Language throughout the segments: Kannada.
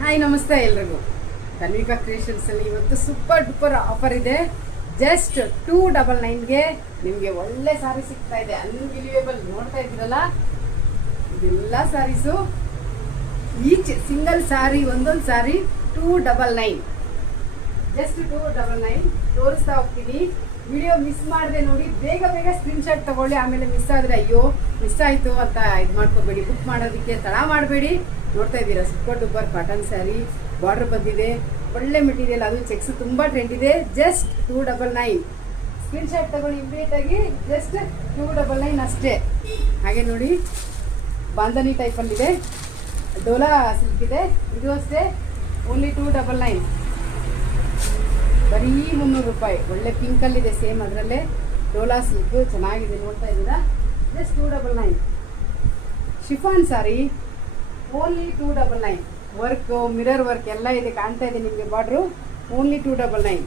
ಹಾಯ್ ನಮಸ್ತೆ ಎಲ್ರಿಗೂ. ತನ್ವಿಕಾ ಕ್ರಿಯೇಷನ್ಸಲ್ಲಿ ಇವತ್ತು ಸೂಪರ್ ಡೂಪರ್ ಆಫರ್ ಇದೆ. ಜಸ್ಟ್ 299ಗೆ ನಿಮಗೆ ಒಳ್ಳೆ ಸಾರಿ ಸಿಗ್ತಾ ಇದೆ. ಅನ್ಬಿಲಿಯಬಲ್. ನೋಡ್ತಾ ಇದ್ದೀರಲ್ಲ, ಇದೆಲ್ಲ ಸಾರೀಸು ಈಚ್ ಸಿಂಗಲ್ ಸಾರಿ ಒಂದೊಂದು ಸಾರಿ 299. ಜಸ್ಟ್ 299 ತೋರಿಸ್ತಾ ಹೋಗ್ತೀನಿ. ವಿಡಿಯೋ ಮಿಸ್ ಮಾಡದೆ ನೋಡಿ, ಬೇಗ ಬೇಗ ಸ್ಕ್ರೀನ್ಶಾಟ್ ತಗೊಳ್ಳಿ. ಆಮೇಲೆ ಮಿಸ್ ಆದರೆ ಅಯ್ಯೋ ಮಿಸ್ ಆಯಿತು ಅಂತ ಇದು ಮಾಡ್ಕೋಬೇಡಿ. ಬುಕ್ ಮಾಡೋದಕ್ಕೆ ತಡ ಮಾಡಬೇಡಿ. ನೋಡ್ತಾ ಇದ್ದೀರಾ, super duper cotton sari, border ಬಂದಿದೆ, ಒಳ್ಳೆ ಮೆಟೀರಿಯಲ್, ಅದು ಚೆಕ್ಸ್ ತುಂಬ ಟ್ರೆಂಡ್ ಇದೆ. ಜಸ್ಟ್ 299 ಸ್ಕ್ರೀನ್ಶಾಟ್ ತಗೊಳ್ಳಿ ಇಮಿಡಿಯೇಟ್ ಆಗಿ. ಜಸ್ಟ್ 299 ಅಷ್ಟೇ. ಹಾಗೆ ನೋಡಿ, ಬಾಂಧನಿ ಟೈಪಲ್ಲಿದೆ, ಡೋಲಾ ಸಿಲ್ಕ್ ಇದೆ, ಇದು ಅಷ್ಟೇ. ಓನ್ಲಿ 299, ಬರೀ 300 ರೂಪಾಯಿ. ಒಳ್ಳೆ ಪಿಂಕಲ್ಲಿದೆ, ಸೇಮ್ ಅದರಲ್ಲೇ ಡೋಲಾ ಸಿಲ್ಕ್ ಚೆನ್ನಾಗಿದೆ. ನೋಡ್ತಾ ಇದ್ದೀರಾ, ಜಸ್ಟ್ 299. ಶಿಫಾನ್ ಸಾರಿ ಓನ್ಲಿ 299. ವರ್ಕ್, ಮಿರರ್ ವರ್ಕ್ ಎಲ್ಲ ಇದೆ, ಕಾಣ್ತಾ ಇದೆ ನಿಮಗೆ ಬಾರ್ಡ್ರು. ಓನ್ಲಿ 299.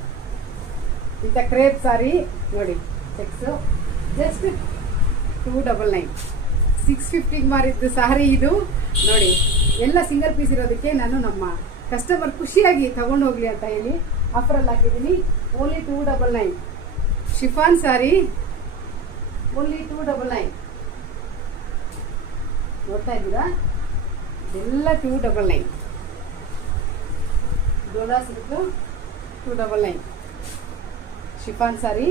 ಇಂಥ ಕ್ರೇಪ್ ಸಾರಿ ನೋಡಿ, ಚೆಕ್ಸು, ಜಸ್ಟ್ 299. 650 ಮಾರಿದ್ದು ಸಾರಿ ಇದು ನೋಡಿ. ಎಲ್ಲ ಸಿಂಗಲ್ ಪೀಸ್ ಇರೋದಕ್ಕೆ ನಾನು ನಮ್ಮ ಕಸ್ಟಮರ್ ಖುಷಿಯಾಗಿ ತಗೊಂಡು ಹೋಗ್ಲಿ ಅಂತ ಹೇಳಿ ಆಫರಲ್ಲಿ ಹಾಕಿದ್ದೀನಿ. ಓನ್ಲಿ 299. ಶಿಫಾನ್ ಸಾರಿ ಓನ್ಲಿ 299. ನೋಡ್ತಾ ಇದ್ದೀರಾ, ಎಲ್ಲ 299. ಡೋಲಾ ಸಿಲ್ಕು 299. ಶಿಫಾನ್ ಸಾರಿ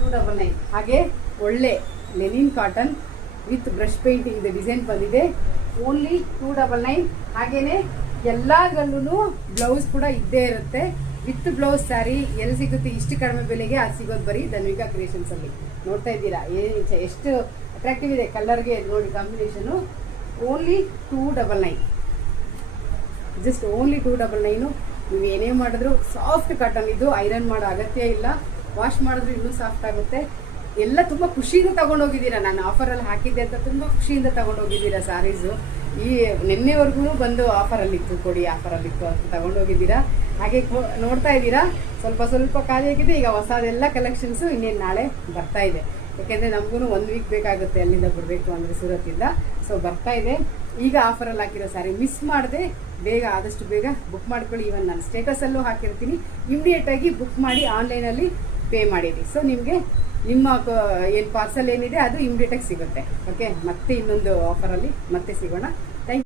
299. ಹಾಗೆ ಒಳ್ಳೆ Lenin cotton with brush painting ಇದೆ, ಡಿಸೈನ್ ಬಂದಿದೆ. ಓನ್ಲಿ 299. ಹಾಗೇನೆ ಎಲ್ಲದರಲ್ಲೂ ಬ್ಲೌಸ್ ಕೂಡ ಇದ್ದೇ ಇರುತ್ತೆ. ವಿತ್ ಬ್ಲೌಸ್ ಸ್ಯಾರಿ ಎಲ್ಲಿ ಸಿಗುತ್ತೆ ಇಷ್ಟು ಕಡಿಮೆ ಬೆಲೆಗೆ? ಅದು ಸಿಗೋದು ಬರೀ ತನ್ವಿಕಾ ಕ್ರಿಯೇಷನ್ಸಲ್ಲಿ. ನೋಡ್ತಾ ಇದ್ದೀರಾ ಎಷ್ಟು ಅಟ್ರಾಕ್ಟಿವ್ ಇದೆ ಕಲರ್ಗೆ ನೋಡಿ, ಕಾಂಬಿನೇಷನು. ಓನ್ಲಿ 299. Just only 299. ನೀವು ಏನೇ ಮಾಡಿದ್ರು ಸಾಫ್ಟ್ ಕಾಟನ್ ಇದು, ಐರನ್ ಮಾಡೋ ಅಗತ್ಯ ಇಲ್ಲ. ವಾಶ್ ಮಾಡಿದ್ರು ಇನ್ನೂ ಸಾಫ್ಟ್ ಆಗುತ್ತೆ. ಎಲ್ಲ ತುಂಬ ಖುಷಿಯಿಂದ ತಗೊಂಡೋಗಿದ್ದೀರಾ. ನಾನು ಆಫರಲ್ಲಿ ಹಾಕಿದ್ದೆ ಅಂತ ತುಂಬ ಖುಷಿಯಿಂದ ತಗೊಂಡೋಗಿದ್ದೀರಾ ಸಾರೀಸು. ಈ ನಿನ್ನೆವರೆಗೂ ಬಂದು ಆಫರಲ್ಲಿತ್ತು, ಕೊಡಿ ಆಫರಲ್ಲಿತ್ತು ಅಂತ ತಗೊಂಡೋಗಿದ್ದೀರಾ. ಹಾಗೆ ನೋಡ್ತಾ ಇದ್ದೀರಾ, ಸ್ವಲ್ಪ ಸ್ವಲ್ಪ ಖಾಲಿಯಾಗಿದೆ. ಈಗ ಹೊಸದೆಲ್ಲ ಕಲೆಕ್ಷನ್ಸು ಇನ್ನೇನು ನಾಳೆ ಬರ್ತಾ ಇದೆ. ಯಾಕೆಂದರೆ ನಮಗೂ 1 ವೀಕ್ ಬೇಕಾಗುತ್ತೆ ಅಲ್ಲಿಂದ ಬರಬೇಕು ಅಂದರೆ, ಸೂರತ್ತಿಂದ. ಸೊ ಬರ್ತಾ ಇದೆ. ಈಗ ಆಫರಲ್ಲಿ ಹಾಕಿರೋ ಸ್ಯಾರಿ ಮಿಸ್ ಮಾಡದೆ ಬೇಗ, ಆದಷ್ಟು ಬೇಗ ಬುಕ್ ಮಾಡ್ಕೊಳ್ಳಿ. ಈವನ್ ನಾನು ಸ್ಟೇಟಸಲ್ಲೂ ಹಾಕಿರ್ತೀನಿ. ಇಮಿಡಿಯೇಟಾಗಿ ಬುಕ್ ಮಾಡಿ ಆನ್ಲೈನಲ್ಲಿ ಪೇ ಮಾಡಿರಿ. ಸೊ ನಿಮಗೆ ನಿಮ್ಮ ಏನು ಪಾರ್ಸಲ್ ಏನಿದೆ ಅದು ಇಮಿಡಿಯೇಟಾಗಿ ಸಿಗುತ್ತೆ. ಓಕೆ, ಮತ್ತೆ ಇನ್ನೊಂದು ಆಫರಲ್ಲಿ ಮತ್ತೆ ಸಿಗೋಣ.